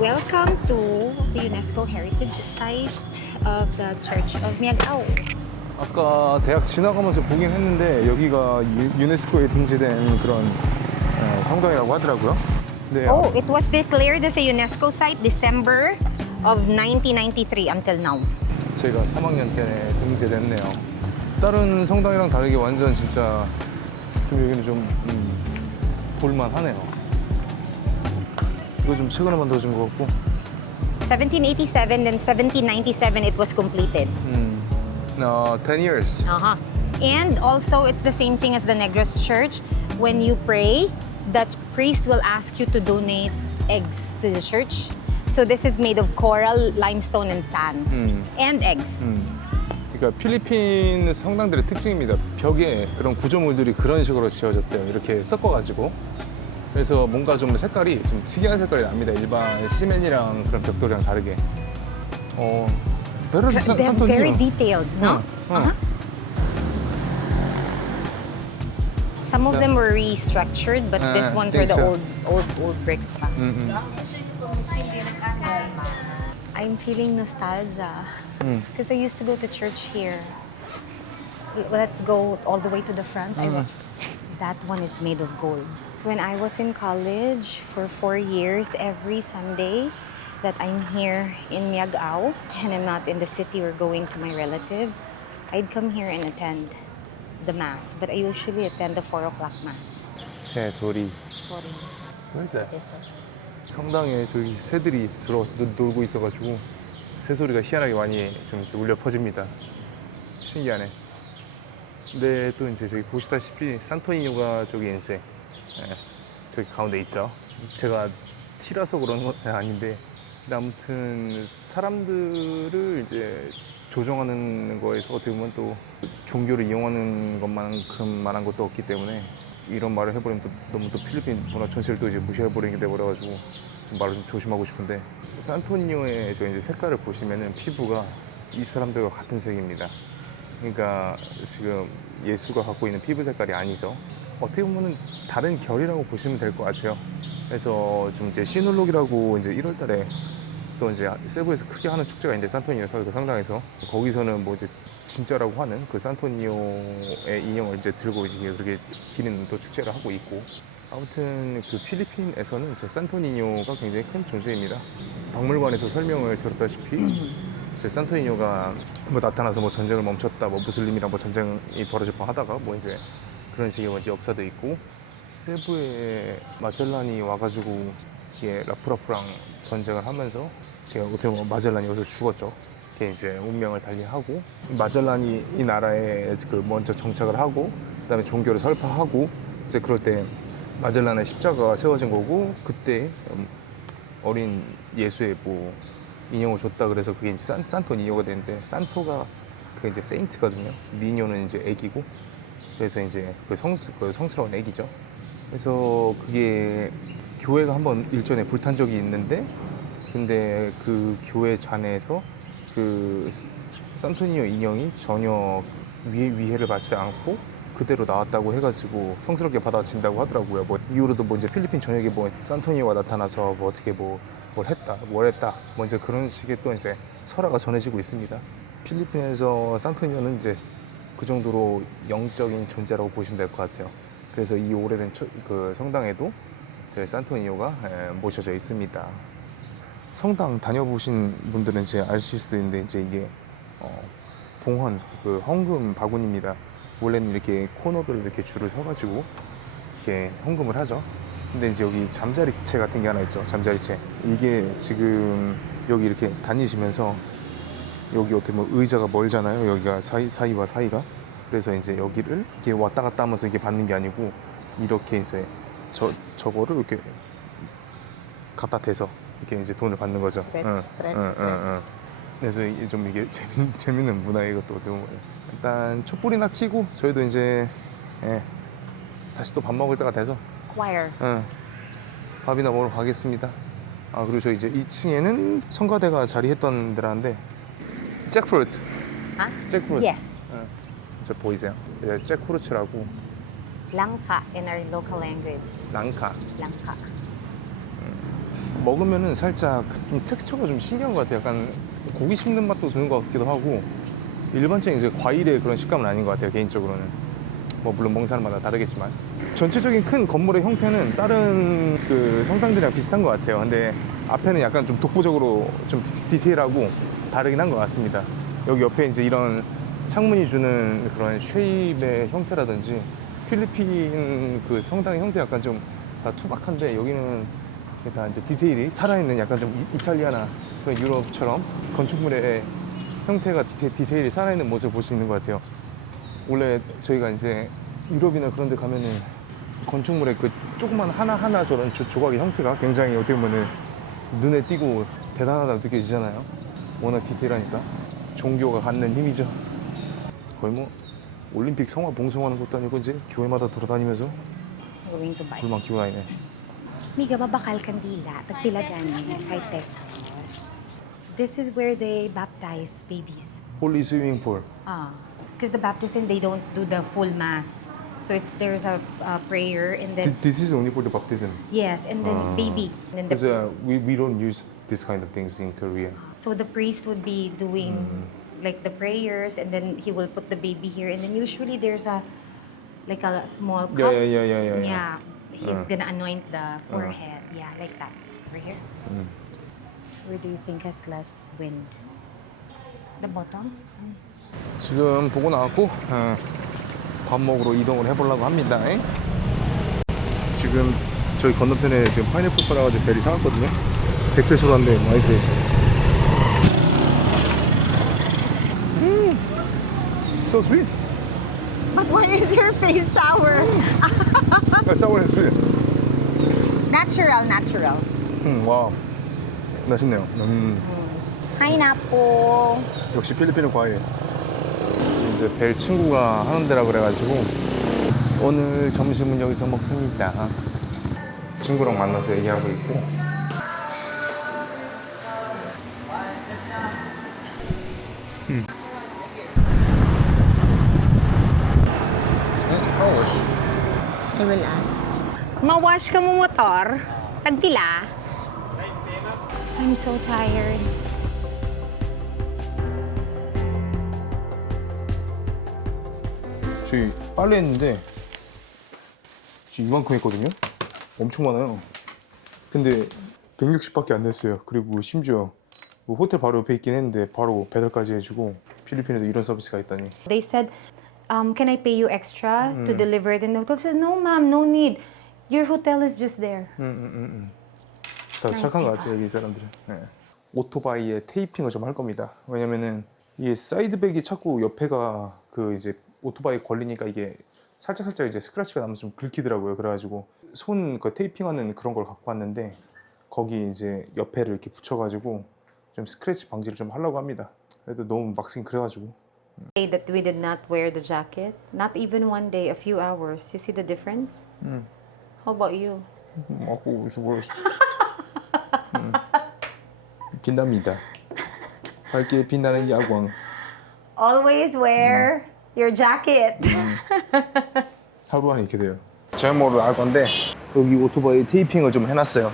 Welcome to the UNESCO Heritage Site of the Church of Miagao. 아까 대학 지나가면서 보긴 했는데 여기가 유네스코에 등재된 그런 성당이라고 하더라고요. 네. Oh, it was declared as a UNESCO site December of 1993 until now. 제가 3학년 때 등재됐네요. 다른 성당이랑 다르게 완전 진짜 좀 여기는 좀 볼만하네요. 이거 좀 최근에 만들어진 것 같고. 1787 then 1797 it was completed. 10 years. Uh-huh. And also it's the same thing as the Negros Church. When you pray, that priest will ask you to donate eggs to the church. So this is made of coral, limestone, and sand. And eggs. 그러니까 필리핀 성당들의 특징입니다. 벽에 그런 구조물들이 그런 식으로 지어졌대요. 이렇게 섞어가지고. 그래서 뭔가 좀 색깔이 좀 특이한 색깔이 납니다. 일반 시멘이랑 그런 벽돌이랑 다르게. 베르드 They're very 산토니오. detailed, no? Uh-huh. Some of them were restructured, but these ones were the think old bricks pa. I'm feeling nostalgia because I used to go to church here. Let's go all the way to the front. That one is made of gold. So when I was in college for 4 years, every Sunday that I'm here in Miagao and I'm not in the city or going to my relatives, I'd come here and attend the mass. But I usually attend the 4 o'clock mass. 새소리. Sorry. Where's that? Yes, sir. 성당에 저기 새들이 놀고 있어가지고 새소리가 희한하게 많이 좀 울려 퍼집니다. 신기하네. 근데 또 이제 저기 보시다시피 산토니뇨가 저기 이제 저기 가운데 있죠. 제가 티라서 그런 건 아닌데 아무튼 사람들을 이제 조종하는 거에서 어떻게 보면 또 종교를 이용하는 것만큼만한 것도 없기 때문에 이런 말을 해버리면 또 너무 또 필리핀 문화 전체를 또 이제 무시해버리게 돼버려가지고 좀 말을 좀 조심하고 싶은데 산토니뇨의 저 이제 색깔을 보시면은 피부가 이 사람들과 같은 색입니다. 그러니까 지금 예수가 갖고 있는 피부 색깔이 아니죠. 어떻게 보면은 다른 결이라고 보시면 될 것 같아요. 그래서 좀 이제 시놀록이라고 이제 1월달에 또 이제 세부에서 크게 하는 축제가 있는데 산토니오 그 성당에서 거기서는 뭐 이제 진짜라고 하는 그 산토니오의 인형을 이제 들고 이제 그렇게 기리는 또 축제를 하고 있고 아무튼 그 필리핀에서는 저 산토니뇨가 굉장히 큰 존재입니다. 박물관에서 설명을 들었다시피 산토니뇨가 뭐 나타나서 뭐 전쟁을 멈췄다, 뭐 무슬림이랑 뭐 전쟁이 벌어질 뻔하다가 뭐 이제 그런 식의 뭐 역사도 있고 세부에 마젤란이 와가지고 이게 라프라프랑 전쟁을 하면서 제가 어떻게 보면 마젤란이 여기서 죽었죠. 이게 이제 운명을 달리하고 마젤란이 이 나라에 그 먼저 정착을 하고 그다음에 종교를 설파하고 이제 그럴 때 마젤란의 십자가가 세워진 거고 그때 어린 예수의 뭐 인형을 줬다 그래서 그게 이제 산토 니뇨가 되는데 산토가 그 이제 세인트거든요. 니뇨는 이제 애기고 그래서 이제 그 성스러운 애기죠. 그래서 그게 교회가 한번 일전에 불탄 적이 있는데 근데 그 교회 잔해에서 그 산토니오 인형이 전혀 위해를 받지 않고 그대로 나왔다고 해가지고 성스럽게 받아진다고 하더라고요. 뭐 이후로도 뭐 이제 필리핀 전역에 뭐 산토니오가 나타나서 뭐 어떻게 뭘 했다 뭐 이제 그런 식의 또 이제 설화가 전해지고 있습니다. 필리핀에서 산토니오는 이제 그 정도로 영적인 존재라고 보시면 될 것 같아요. 그래서 이 오래된 그 성당에도 산토니오가 모셔져 있습니다. 성당 다녀보신 분들은 이제 아실 수도 있는데 이제 이게 봉헌 그 헌금 바구니입니다. 원래는 이렇게 코너별로 이렇게 줄을 서가지고 이렇게 헌금을 하죠. 근데 이제 여기 잠자리채 같은 게 하나 있죠. 잠자리채. 이게 지금 여기 이렇게 다니시면서 여기 어떻게 보면 의자가 멀잖아요. 여기가 사이와 사이가. 그래서 이제 여기를 이렇게 왔다 갔다 하면서 이게 받는 게 아니고 이렇게 이제 저거를 이렇게 갖다 대서 이렇게 이제 돈을 받는 거죠. 그래서 이게 좀 이게 재밌는 문화예요. 이것도 어떻게 보면 일단 촛불이나 켜고 저희도 이제 다시 또 밥 먹을 때가 돼서 Choir. 밥이나 먹으러 가겠습니다. 아 그리고 저 이제 2층에는 성가대가 자리했던 데라는데 잭프루트. 잭프루트. Yes. 저 보이세요? 잭프루트라고. Langka in our local language. 랑카. Langka. 먹으면은 살짝 좀 텍스처가 좀 신기한 것 같아요. 약간 고기 씹는 맛도 드는 것 같기도 하고 일반적인 이제 과일의 그런 식감은 아닌 것 같아요. 개인적으로는 뭐 물론 먹는 사람마다 다르겠지만 전체적인 큰 건물의 형태는 다른 그 성당들이랑 비슷한 것 같아요. 근데 앞에는 약간 좀 독보적으로 좀 디테일하고 다르긴 한 것 같습니다. 여기 옆에 이제 이런 창문이 주는 그런 쉐입의 형태라든지 필리핀 그 성당의 형태 약간 좀 다 투박한데 여기는 다 이제 디테일이 살아있는 약간 좀 이탈리아나 그런 유럽처럼 건축물의 형태가 디테일이 살아있는 모습을 볼 수 있는 것 같아요. 원래 저희가 이제 유럽이나 그런 데 가면은 건축물의 그 조그만 하나하나 저런 조각의 형태가 굉장히 어떻게 보면은 눈에 띄고 대단하다고 느껴지잖아요. 워낙 디테일하니까. 종교가 갖는 힘이죠. 거의 뭐 올림픽 성화 봉송하는 것도 아니고 이제 교회마다 돌아다니면서 Going to buy. 불만 키고 다니네. Miga, mabakal kandila. Tagpila gani, 5 pesos. This is where they baptize babies. 홀리 스위밍풀. Because the baptism, they don't do the full mass. So there's a prayer and then, This is only for the baptism. yes, and then baby. And then Because we don't use this kind of things in Korea. so the priest would be doing like the prayers and then he will put the baby here. And then usually there's like a small cup. Yeah. He's gonna anoint the forehead. Yeah, like that. Over here. Where do you think has less wind? The bottom? 지금 보고 나왔고 밥 먹으러 이동을 해보려고 합니다. 지금 저희 건너편에 지금 파인애플 팔아가지고 베리 사왔거든요. 100페소로 한데 많이 들어있어요. So sweet. But why is your face sour? sour and sweet. Natural. 와, 맛있네요. Pineapple. 역시 필리핀은 과일. 이제 벨 친구가 하는 데라 그래가지고 오늘 점심은 여기서 먹습니다. 친구랑 만나서 얘기하고 있고. I will ask. Ma-wash ka mo motor? Tagpila? I'm so tired. 저희 빨래 했는데 지금 이만큼 했거든요. 엄청 많아요. 근데 160밖에 안 냈어요. 그리고 심지어 뭐 호텔 바로 옆에 있긴 했는데 바로 배달까지 해주고 필리핀에도 이런 서비스가 있다니. They said, can I pay you extra to deliver it? And the hotel said, no ma'am, no need. Your hotel is just there. 다 착한 것 같아요, 여기 사람들은. 네. 오토바이에 테이핑을 좀 할 겁니다. 왜냐면은 이게 사이드백이 자꾸 옆에가 그 이제 오토바이 걸리니까 이게 살짝 이제 스크래치가 나면서 좀 긁히더라고요. 그래가지고 손 그 테이핑하는 그런 걸 갖고 왔는데 거기 이제 옆에를 이렇게 붙여가지고 좀 스크래치 방지를 좀 하려고 합니다. 그래도 너무 막상 그래가지고. Day that we did not wear the jacket, not even one day, a few hours. You see the difference? How about you? Oh, it's worst. 빛납니다. 밝게 빛나는 야광. Always wear your jacket. 하루 안에 이렇게 돼요. 제가 뭐를 알 건데 여기 오토바이 테이핑을 좀 해놨어요.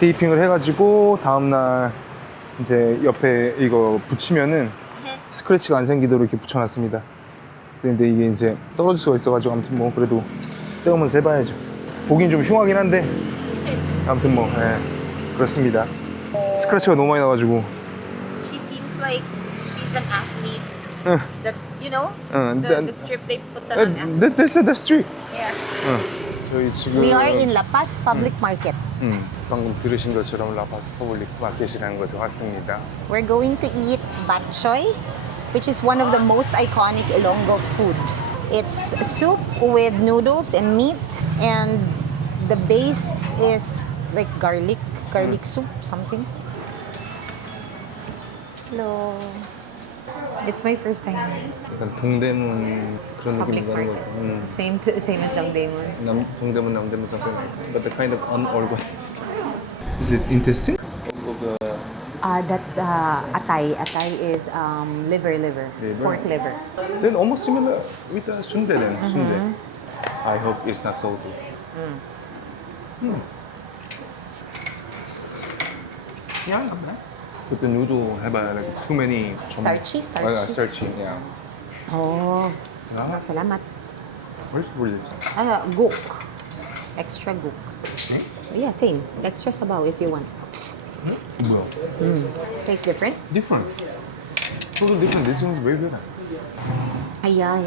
테이핑을 해가지고 다음날 이제 옆에 이거 붙이면은 스크래치가 안 생기도록 이렇게 붙여놨습니다. 근데 이게 이제 떨어질 수가 있어가지고 아무튼 뭐 그래도 떼우면서 해봐야죠. 보긴 좀 흉하긴 한데 아무튼 뭐 그렇습니다. 스크래치가 너무 많이 나가지고. She seems like she's an athlete. That you know, the strip they put on athletes. That's true. Yeah. 저희 지금 We are in La Paz Public Market. 방금 들으신 것처럼 라파스 퍼블릭 마켓이라는 곳에 왔습니다. We're going to eat bok choy, which is one of the most iconic Ilonggo food. It's soup with noodles and meat, and the base is like garlic soup, something. Hello. It's my first time. 약간 동대문 그런 Public 느낌이 나는 market. 거죠. Same as Damdaemon. 동대문 남대문 something, but the kind of unorganized. Is it intestine? That's atay. Atay is liver. Pork liver. Then almost similar with the sundae then. Sundae. I hope it's not salty. Yeah, not bad. But the noodle have like too many Starchy, starchy. Yeah. Oh, Salamat. salamat. Where's this? Guk. Extra guk. Okay. Yeah, same. Extra sabaw if you want. 뭐야? Tastes different? Different. Totally different. This one is very good. Yeah.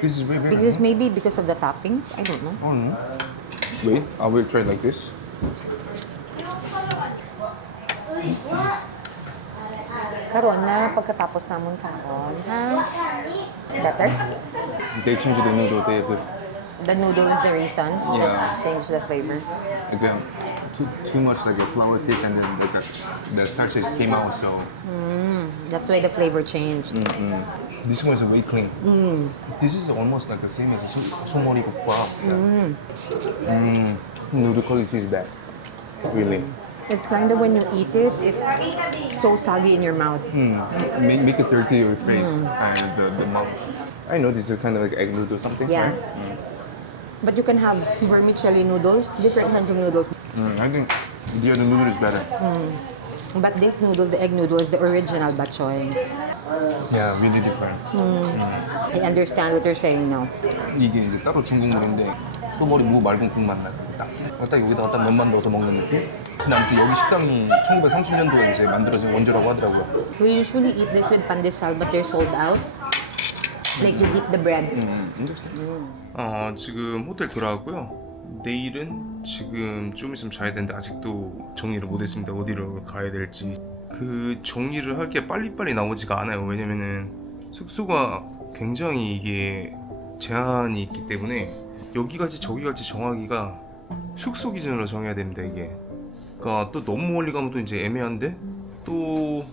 This is very good. This is maybe because of the toppings. I don't know. Oh no. Wait, I will try like this. Karon na pagkatapos namon karon, ha? Better? They changed the noodle. They have The noodle is the reason Yeah. that changed the flavor. like too much like a flour taste, and then like the starches came out. So That's why the flavor changed. this one is way clean. This is almost like the same as somori bokbap. Noodle quality is bad. Really. It's kind of when you eat it, it's so soggy in your mouth. Make it dirty your face and the mouth. I know this is kind of like egg noodle or something. Yeah. Right? But you can have vermicelli noodles, different kinds of noodles. I think the other noodle is better. But this noodle, the egg noodle, is the original bak choy. Yeah, really different. I understand what you're saying now. 이게 이제 따로 중국물인데 소머리 무 맑은 국맛 나요. 딱 여기다가 딱 면만 넣어서 먹는 느낌? 근데 아무튼 여기 식당이 1930년도에 이제 만들어진 원조라고 하더라고요. We usually eat this with pandesal, but they're sold out. Like you dip the bread. 지금 호텔 돌아왔고요. 내일은 지금 좀 있으면 자야 되는데 아직도 정리를 못했습니다. 어디로 가야 될지. 그 정리를 하기에 빨리빨리 나오지가 않아요. 왜냐면은 숙소가 굉장히 이게 제한이 있기 때문에 여기 갈지 저기 갈지 정하기가 숙소 기준으로 정해야 됩니다. 이게. 그러니까 또 너무 멀리 가면 또 이제 애매한데 또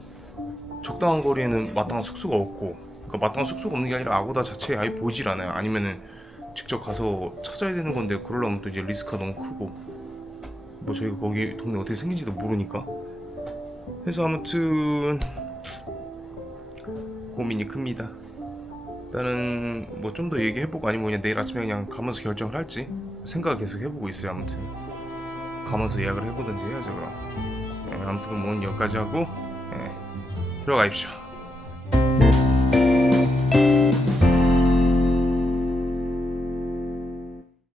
적당한 거리에는 마땅한 숙소가 없고, 그러니까 마땅한 숙소가 없는 게 아니라 아고다 자체에 아예 보이질 않아요. 아니면은 직접 가서 찾아야 되는 건데 그러려면 또 이제 리스크가 너무 크고, 뭐 저희가 거기 동네 어떻게 생긴지도 모르니까. 그래서 아무튼 고민이 큽니다. 일단은 뭐 좀 더 얘기해보고 아니면 그냥 내일 아침에 그냥 가면서 결정을 할지 생각을 계속 해보고 있어요. 아무튼 가면서 예약을 해보든지 해야죠. 그럼 아무튼 오늘 여기까지 하고 들어가십시오.